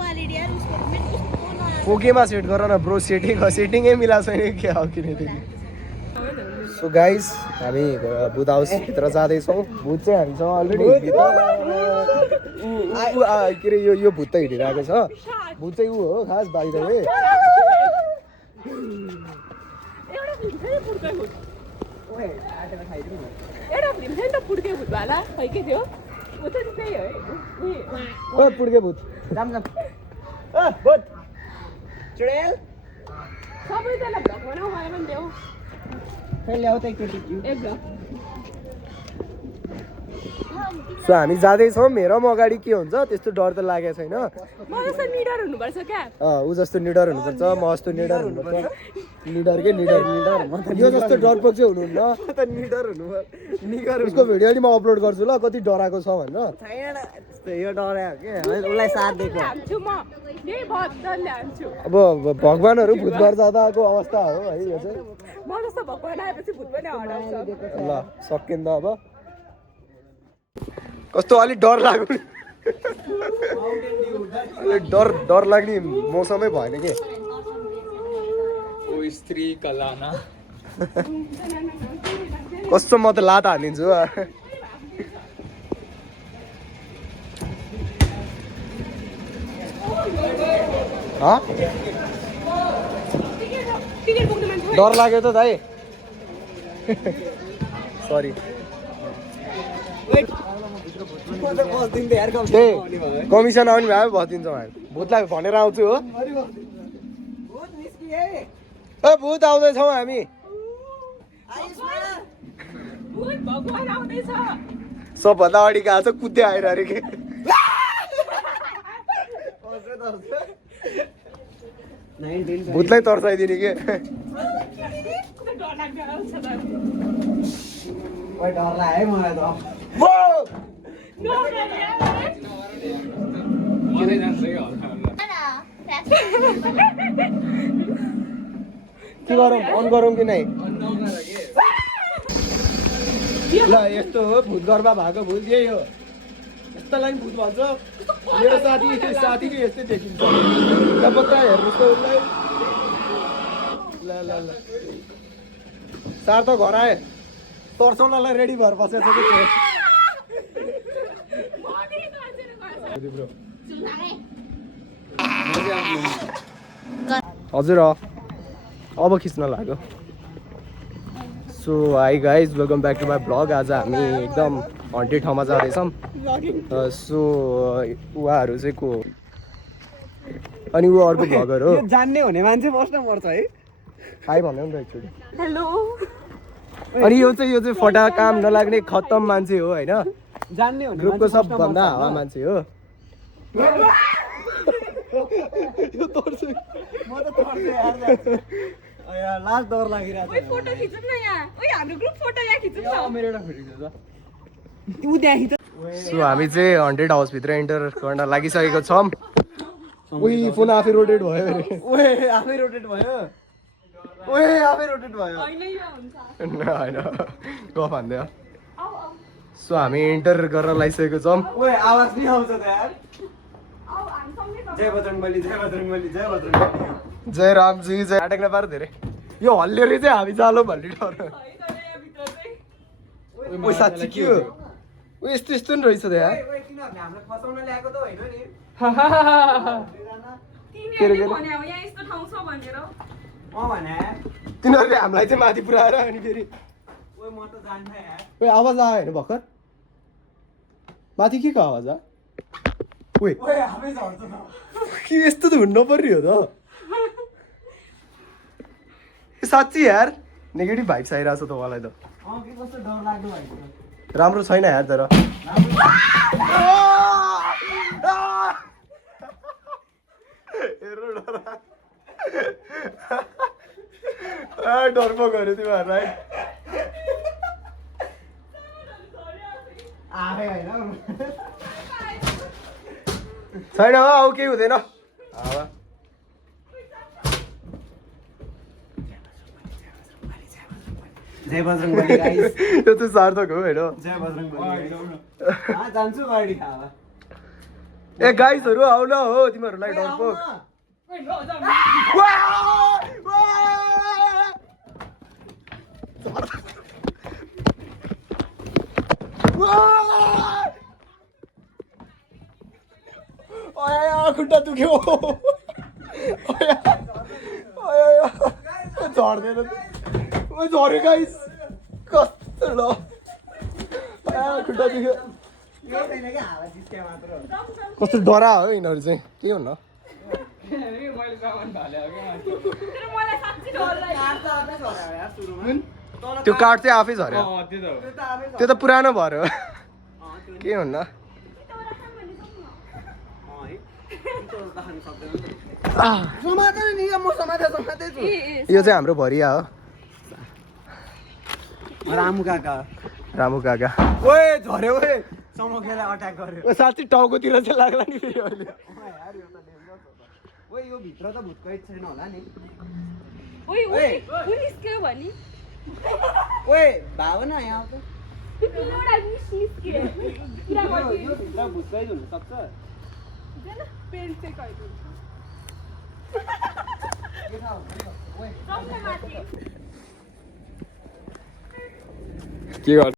quality यार उसको पोकेमा set गर न ब्रो सेटिङै मिला छैन के हो किनदेखि सो गाइस हामी भूत हाउसभित्र जाँदैछौँ भूत चाहिँ हामीसँग अलरेडी के अरे यो भूत त हिँडिरहेको छ भूत चाहिँ ऊ हो खास बाई द वे पुड्के भूत जाम भूत चुडेल सबैजना भ्लग बनाऊ भयो भने देऊ ल्याउ त एकचोटि सो हामी जाँदैछौँ मेरो पनि अगाडि के हुन्छ त्यस्तो डर त लागेको छैन म जस्तो निडर हुनुपर्छ क्या ऊ जस्तो निडर हुनुपर्छ म जस्तो निडर हुनुपर्छ निडर यो जस्तो डरपोक चाहिँ हुनुहुन्न निडर हुनु उसको भिडियो नि म अपलोड गर्छु ल कति डराएको छ भनेर यो डरायो के उसलाई साथ दिएको अब भगवानहरू भूत घर जाँदाको अवस्था हो है यो चाहिँ म जस्तो भगवान आएपछि भूत पनि हराउँछ ल सकिन् त अब कस्तो अलिक डर लाग्यो डर लाग्ने मौसमै भएन के स्त्री कलाना कस्तो म त लात हानिदिन्छु डर लाग्यो त दाइ सरी कमिसन आउने भए बसिदिन्छौँ हामी भूतलाई भनेर आउँछु हो भूत आउँदैछौँ हामी सबभन्दा अगाडि गएको छ कुद्दै आएर अरे के भूतलाई तर्साइदिने के डर लाग्यो मलाई त के गरौँ अन गरौँ कि नै ल यस्तो हो भूत घरमा भएको भूत यही हो यस्तोलाई भूत भन्छ मेरो साथी नि यस्तै देखिन्छ पत्ता हेर्नुहोस् त उसलाई ल ल ल सार त घर आए तर्साउनलाई रेडी भएर बसेको छ कि हजुर अब खिच्न लाग्यो सो hi guys welcome back to my blog आज हामी एकदम हन्टेड ठाउँमा जाँदैछौँ सो उहाँहरू चाहिँ को अनि ऊ अर्को भ्लगर हो जान्ने हुने मान्छे बस्नुपर्छ है हाई भन्यो नि त एकचोटि हेलो अनि यो चाहिँ फटा काम नलाग्ने खत्तम मान्छे हो होइन जान्ने हुने ग्रुपको सबभन्दा हावा मान्छे हो लास्ट डर लागिरहेको ओइ फोटो खिचौँ न यहाँ ओइ हाम्रो ग्रुप फोटो यहाँ खिचौँ न मेरो एउटा फोटो ऊ त्यहाँ खिच सो हामी चाहिँ हन्टेड हाउसभित्र इन्टर गर्न लागिसकेको छौँ उही फोन आफै रोटेट भयो अरे ओए आफै रोटेट भयो होइन यो हुन्छ होइन गफ हान्दै सो हामी इन्टर गर्न लागिसकेको छौँ ओए आवाज नि आउँछ त यार आउ हामी सँगै जय बजरङ्गबली जय रामजी जय नाटक नपार धेरै यो हल्लिएर चाहिँ हामी जालो भन्ने डर होइन यहाँ भित्र चाहिँ ओ साँच्ची के हो ऊ यस्तो यस्तो नि रहेछ त यार तिनीहरूले हामीलाई फसाउन ल्याएको त होइन नि तिनीहरूले भने अब यहाँ यस्तो ठाउँ छ भनेर भने तिनीहरूले हामीलाई चाहिँ माथि पुऱ्याएर अनि फेरि ओए म त जान्थे यार ओए आवाज आयो होइन भर्खर माथि के को आवाज आयो ओए ओए आफै झर्छ न के यस्तो त हुनु नपर्ने हो त साँच्ची यार नेगेटिभ भाइब्स आइरहेको छ त उहाँलाई त के कस्तो डर लाग्दो भएको राम्रो छैन यार तर डर पो गऱ्यो तिमीहरूलाई आफै होइन छैन हो अब केही हुँदैन जय बजरङ्गबली गाइस यो चाहिँ सार्थक हो होइन जय बजरङ्गबली जान्छु गाडी खावा ए गाइसहरू आउ न हो तिमीहरूलाई डरपोक खुट्टा दुख्यो झर्दैन झऱ्यो गाइस कस्तो ल खुट्टा दुख्यो कस्तो डरा हो यिनीहरू चाहिँ के हुन्न तर मलाई साँच्चै डर लाग्यो त्यो कार्ड चाहिँ आफै झऱ्यो त्यो त पुरानो भएर हो के हुन्न यो चाहिँ हाम्रो भरिया हो रामु काका रामु काका ओए झऱ्यो ओए समोखेलाई अट्याक गर्यो साँच्चै टाउकोतिर चाहिँ लाग्ला नि फेरि अहिले ओए यो भित्र त भुतकै छैन होला नि ओइ ओइ निस्क्यो भने ओए भावना यहाँ आउँछ एउटा निस्क्यो किरा गर्दियो यो भित्र भुतकै हुन सक्छ जन पेन्ट चाहिँ कहिले के गर्छ